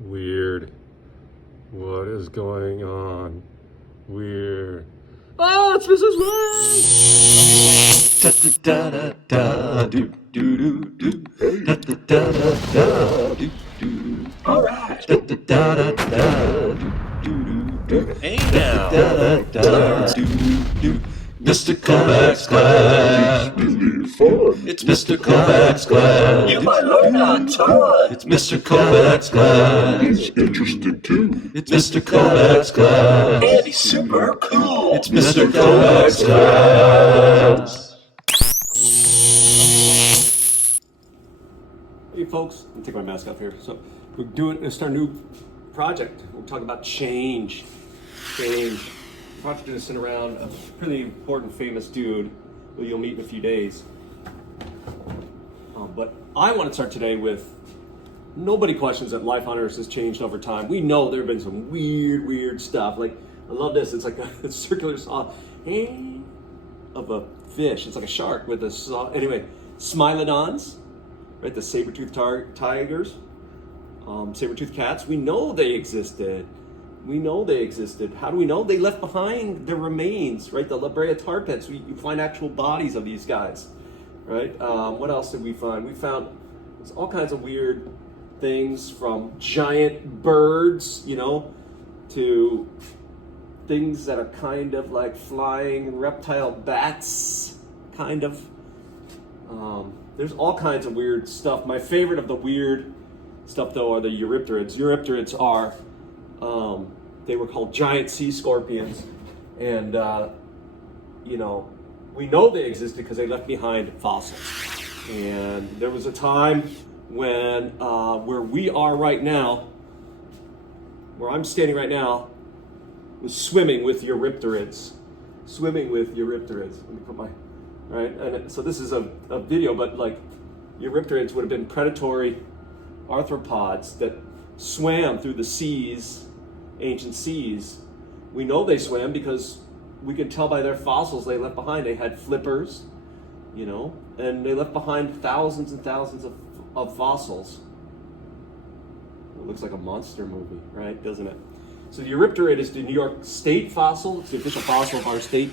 Weird. What is going on? Weird. Oh, it's Mrs. Wang! Da da da da do do do do. Da da da da da do do. All right. Da da da da da do do do. Hey now. Da da da do do. Mr. Kovacs class. It's Mr. Kovacs class. You might learn a ton. It's Mr. Kovacs class. He's interested too. It's Mr. Kovacs class. And he's super cool. It's Mr. Kovacs class. Hey folks, let me take my mask off here. So it's our new project. We're talking about change. The project is sent around a pretty important, famous dude who you'll meet in a few days. But I want to start today with, nobody questions that life on Earth has changed over time. We know there have been some weird stuff. Like, I love this. It's like a circular saw of a fish. It's like a shark with a saw. Anyway, Smilodons, right? The saber-toothed tigers, saber-toothed cats. We know they existed. How do we know? They left behind their remains, right? The La Brea tar pits. You find actual bodies of these guys, right? What else did we find? We found all kinds of weird things, from giant birds, to things that are kind of like flying reptile bats, kind of. There's all kinds of weird stuff. My favorite of the weird stuff, though, are the Eurypterids. Eurypterids are, they were called giant sea scorpions. And, we know they existed because they left behind fossils. And there was a time when, where we are right now, where I'm standing right now, was swimming with Eurypterids. Let me put my, right? And so this is a video, but like, Eurypterids would have been predatory arthropods that swam through the seas, ancient seas. We know they swam because we can tell by their fossils they left behind. They had flippers, and they left behind thousands and thousands of fossils. It looks like a monster movie, right? Doesn't it? So the Eurypterid is the New York State fossil. It's the official fossil of our state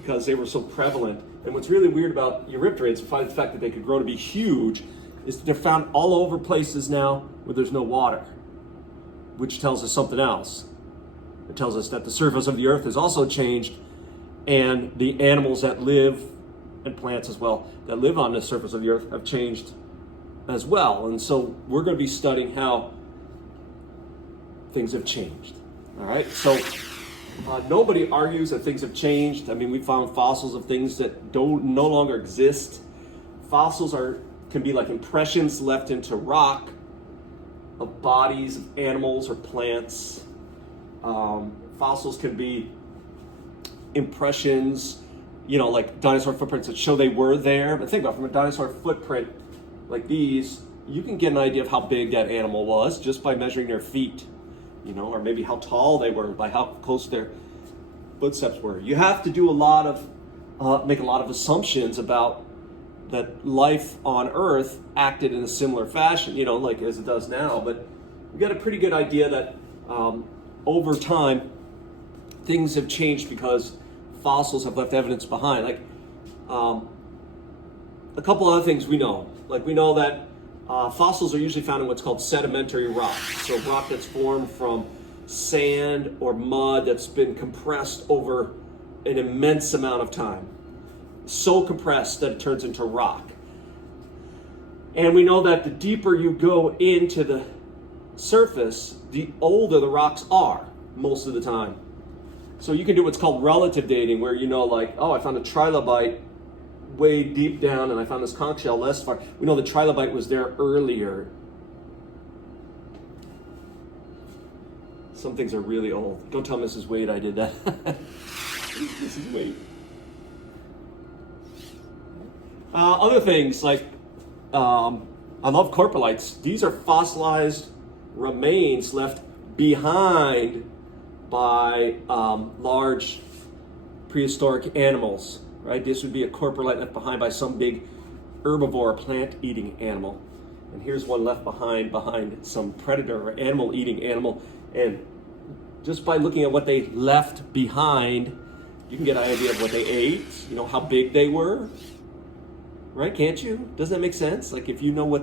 because they were so prevalent. And what's really weird about Eurypterids, besides the fact that they could grow to be huge, is that they're found all over places now where there's no water, which tells us something else. It tells us that the surface of the earth has also changed, and the animals that live, and plants as well, that live on the surface of the earth have changed as well. And so we're going to be studying how things have changed. All right, so nobody argues that things have changed. I mean, we found fossils of things that no longer exist. Fossils can be like impressions left into rock of bodies of animals or plants. Fossils can be impressions, like dinosaur footprints that show they were there. But think about it, from a dinosaur footprint like these, you can get an idea of how big that animal was just by measuring their feet, or maybe how tall they were by how close their footsteps were. You have to do make a lot of assumptions about that life on Earth acted in a similar fashion, like as it does now. But we got a pretty good idea that over time, things have changed because fossils have left evidence behind. Like a couple other things we know. Like we know that fossils are usually found in what's called sedimentary rock. So rock that's formed from sand or mud that's been compressed over an immense amount of time. So compressed that it turns into rock. And we know that the deeper you go into the surface, the older the rocks are most of the time. So you can do what's called relative dating, where I found a trilobite way deep down and I found this conch shell less far. We know the trilobite was there earlier. Some things are really old. Don't tell Mrs. Wade I did that. Mrs. Wade. Other things like, I love coprolites. These are fossilized remains left behind by large prehistoric animals, right? This would be a coprolite left behind by some big herbivore, plant-eating animal. And here's one left behind some predator or animal-eating animal. And just by looking at what they left behind, you can get an idea of what they ate, you know, how big they were. Right, can't you? Doesn't that make sense? Like if you know what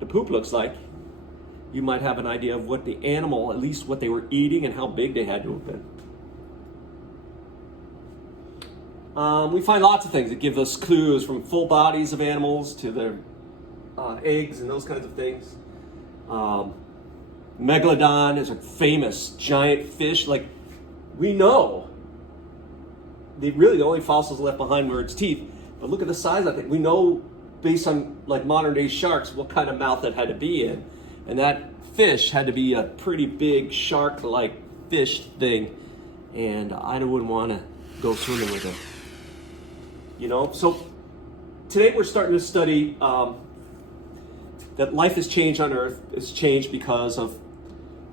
the poop looks like, you might have an idea of what the animal, at least what they were eating and how big they had to have been. We find lots of things that give us clues, from full bodies of animals to their eggs and those kinds of things. Megalodon is a famous giant fish. Like, we know the only fossils left behind were its teeth. But look at the size of it. We know, based on like modern day sharks, what kind of mouth it had to be in. And that fish had to be a pretty big shark-like fish thing. And I wouldn't want to go swimming with it. You know, so today we're starting to study that life has changed on Earth. It's changed because of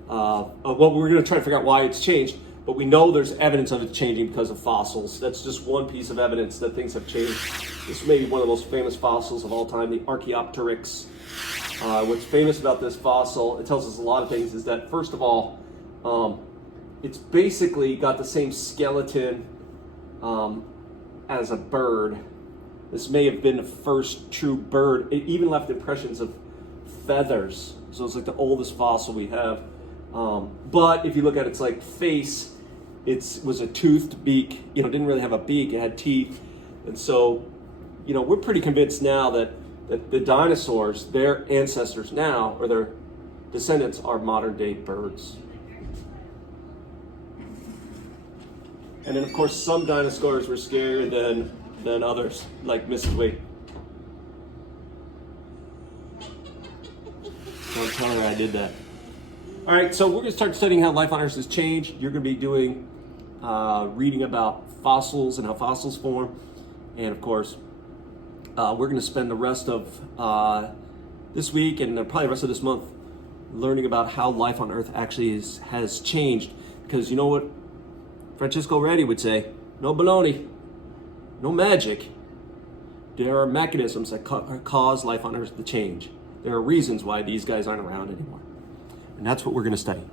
well, we're going to try to figure out why it's changed, but we know there's evidence of it changing because of fossils. That's just one piece of evidence that things have changed. This may be one of the most famous fossils of all time, the Archaeopteryx. What's famous about this fossil, it tells us a lot of things, is that first of all, it's basically got the same skeleton as a bird. This may have been the first true bird. It even left impressions of feathers. So it's like the oldest fossil we have. But if you look at its like face, it was a toothed beak. You know, it didn't really have a beak. It had teeth. And so, you know, we're pretty convinced now that the dinosaurs, their ancestors now, or their descendants, are modern day birds. And then, of course, some dinosaurs were scarier than others, like Mrs. Wade. Don't tell her I did that. All right, so we're going to start studying how life on Earth has changed. You're going to be doing reading about fossils and how fossils form. And, of course, we're going to spend the rest of this week and probably the rest of this month learning about how life on Earth actually has changed. Because you know what Francisco Redi would say? No baloney, no magic. There are mechanisms that cause life on Earth to change. There are reasons why these guys aren't around anymore. And that's what we're going to study.